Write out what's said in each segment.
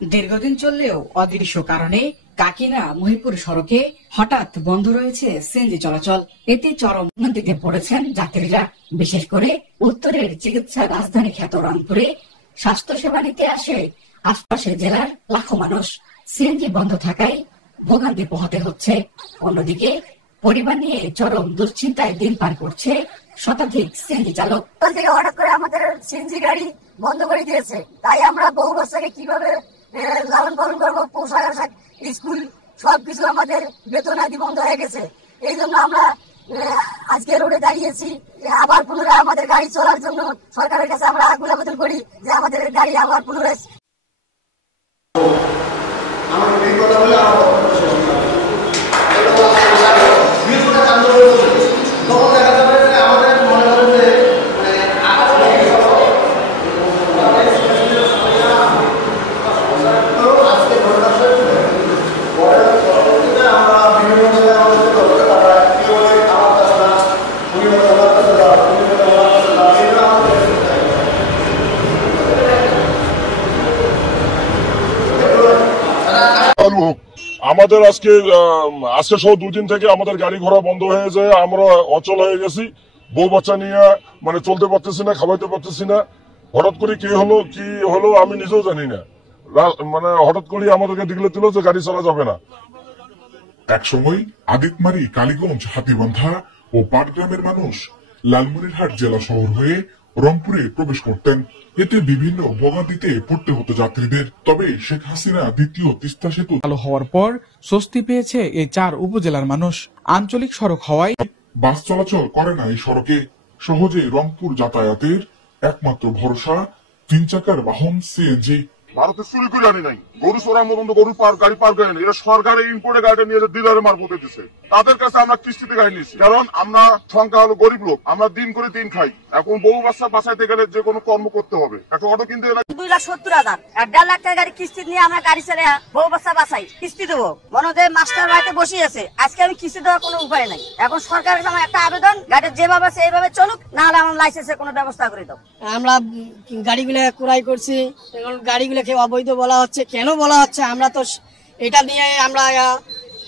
দীর্ঘদিন চললেও অদৃশ্য কারণে কাকিনা মহিপুর সড়কে হঠাৎ বন্ধ রয়েছে সিএনজি চলাচল। এতে চরম ভোগান্তিতে পড়েছেন যাত্রীরা। বিশেষ করে উত্তরের চিকিৎসা রাজধানী খ্যাত রংপুরে স্বাস্থ্যসেবা নিতে আসে আশপাশের জেলার লাখো মানুষ। সিএনজি বন্ধ থাকায় ভোগান্তি পোহাতে হচ্ছে। অন্যদিকে পরিবার নিয়ে চরম দুশ্চিন্তায় দিন পার করছে শতাধিক সিএনজি চালক। হঠাৎ করে আমাদের সিএনজি গাড়ি বন্ধ করে দিয়েছে, তাই আমরা বহু বছরে কিভাবে লালন পালন করবো, পোশাক আশাক, স্কুল সবকিছু আমাদের বেতন আদি বন্ধ হয়ে গেছে। এই জন্য আমরা আজকে রোডে দাঁড়িয়েছি। আবার পুনরায় আমাদের গাড়ি চলার জন্য সরকারের কাছে আমরা আকুল আবেদন করি যে আমাদের গাড়ি আবার পুনরায় আমাদের আজকে সহ দুদিন থেকে আমাদের গাড়ি ঘোড়া বন্ধ হয়ে যায়। আমরা অচল হয়ে গেছি। বউ বাচ্চা নিয়ে চলতে পারতেছি না, খাওয়াইতে পারতেছি না। হঠাৎ করে কি হলো আমি নিজেও জানি না। হঠাৎ করে আমাদেরকে দেখলে দিল যে গাড়ি চলা যাবে না। একসময় আদিতমারি, কালীগঞ্জ, হাতীবান্ধা ও পাটগ্রামের মানুষ লালমনিরহাট জেলা শহর হয়ে রংপুরে প্রবেশ করতেন। এতে বিভিন্ন ভোগান্তিতে পড়তে হতো যাত্রীদের। তবে শেখ হাসিনা দ্বিতীয় তিস্তা সেতু চালু হওয়ার পর স্বস্তি পেয়েছে এই 4 উপজেলার মানুষ। আঞ্চলিক সড়ক হওয়ায় বাস চলাচল করে না এই সড়কে। সহজে রংপুর যাতায়াতের একমাত্র ভরসা 3 চাকার বাহন সিএনজি। ভারতে চুরি করে আনি নাই, গরু চোরার মতন গরু গাড়ি পার করে আনি। এরা সরকারের ইম্পোর্টে গাড়িটা নিয়ে ডিলারের মারফতে দিচ্ছে। তাদের কাছে আমরা কিস্তিতে গাড়ি নিচ্ছি, কারণ আমরা সংখ্যা হলো গরিব লোক, আমরা দিন করে দিন খাই। এখন বউ বাচ্চা বাঁচাইতে গেলে যে কোনো কর্ম করতে হবে। একটা অটো কিনতে 2,70,000 আর 1.5 লাখ টাকা গাড়ি কিস্তি নিয়ে আমরা গাড়ি ছেড়ে বউ বাচ্চা বাঁচাই, কিস্তি দেবো। মনে মাস্টার বাড়িতে বসে আছে, আজকে আমি কিস্তি দেওয়ার কোনো উপায় নাই। এখন সরকারের কাছে আমার একটা আবেদন, গাড়ি যেভাবে আছে এইভাবে চলুক, না হলে আমার লাইসেন্সের কোনো ব্যবস্থা করে দাও। আমরা গাড়িগুলো ক্রয় করছি, এখন গাড়িগুলোকে অবৈধ বলা হচ্ছে। কেন বলা হচ্ছে আমরা তো এটা নিয়ে আমরা,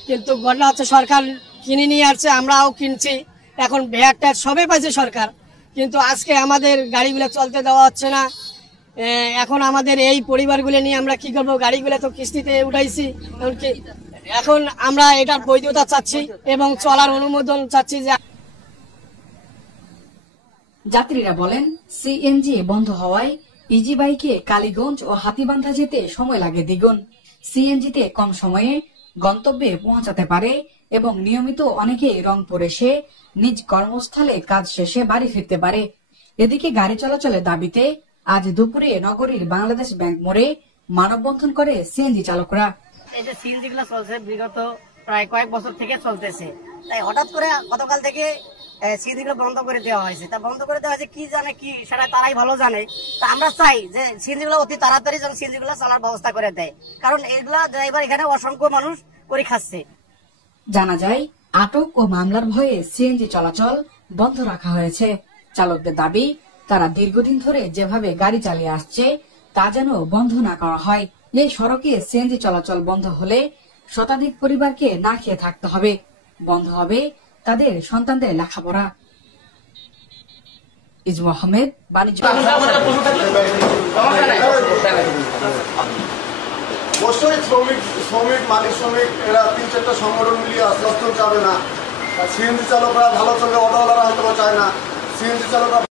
কিন্তু ঘটনা হচ্ছে সরকার কিনে নিয়ে আসছে, আমরাও কিনছি। এখন ভ্যাট ট্যাট সবই পাইছে সরকার, কিন্তু আজকে আমাদের গাড়িগুলো চলতে দেওয়া হচ্ছে না। এখন আমাদের এই পরিবারগুলো নিয়ে আমরা কি করবো? গাড়িগুলো তো কিস্তিতে উঠাইছি, এখন আমরা এটার বৈধতা চাচ্ছি এবং চলার অনুমোদন চাচ্ছি। যে যাত্রীরা বলেন, সিএনজি বন্ধ হওয়ায় ইজি বাইকে কালীগঞ্জ ও হাতীবান্ধা যেতে সময় লাগে দ্বিগুণ। সিএনজিতে কম সময়ে গন্তব্যে পৌঁছাতে পারে এবং নিয়মিত অনেকেই রংপুর এসে নিজ কর্মস্থলে কাজ শেষে বাড়ি ফিরতে পারে। এদিকে গাড়ি চলাচলের দাবিতে আজ দুপুরে নগরীর বাংলাদেশ ব্যাংক মোড়ে মানববন্ধন করে সিএনজি চালকরা। এই যে সিএনজি গুলো চলছে বিগত প্রায় কয়েক বছর থেকে চলতেছে, তাই হঠাৎ করে গতকাল থেকে সিএনজি গুলো বন্ধ করে দেওয়া হয়েছে। তা বন্ধ করে দেওয়া হয়েছে কি জানে কি, সেটা তারাই ভালো জানে। তা আমরা চাই যে সিএনজি গুলো অতি তাড়াতাড়ি যেন সিএনজি গুলো চালার ব্যবস্থা করে দেয়, কারণ এগুলা ড্রাইভার এখানে অসংখ্য মানুষ করে খাচ্ছে। জানা যায়, আটক ও মামলার ভয়ে সিএনজি চলাচল বন্ধ রাখা হয়েছে। চালকদের দাবি, তারা দীর্ঘদিন ধরে যেভাবে গাড়ি চালিয়ে আসছে তা যেন বন্ধ না করা হয়। এই সড়কে সিএনজি চলাচল বন্ধ হলে শতাধিক পরিবারকে না খেয়ে থাকতে হবে। বন্ধ হবে তাদের সন্তানদের লেখাপড়া। ইজু আহমেদ, বাণিজ্য। শ্রমিক মালিক শ্রমিক এরা 3-4টা সংগঠন মিলিয়ে আস্তে যাবে না। সিএনজি চালকরা ভালো চলবে, অটোওয়ালারা হয়তো চায় না। সিএনজি চালকরা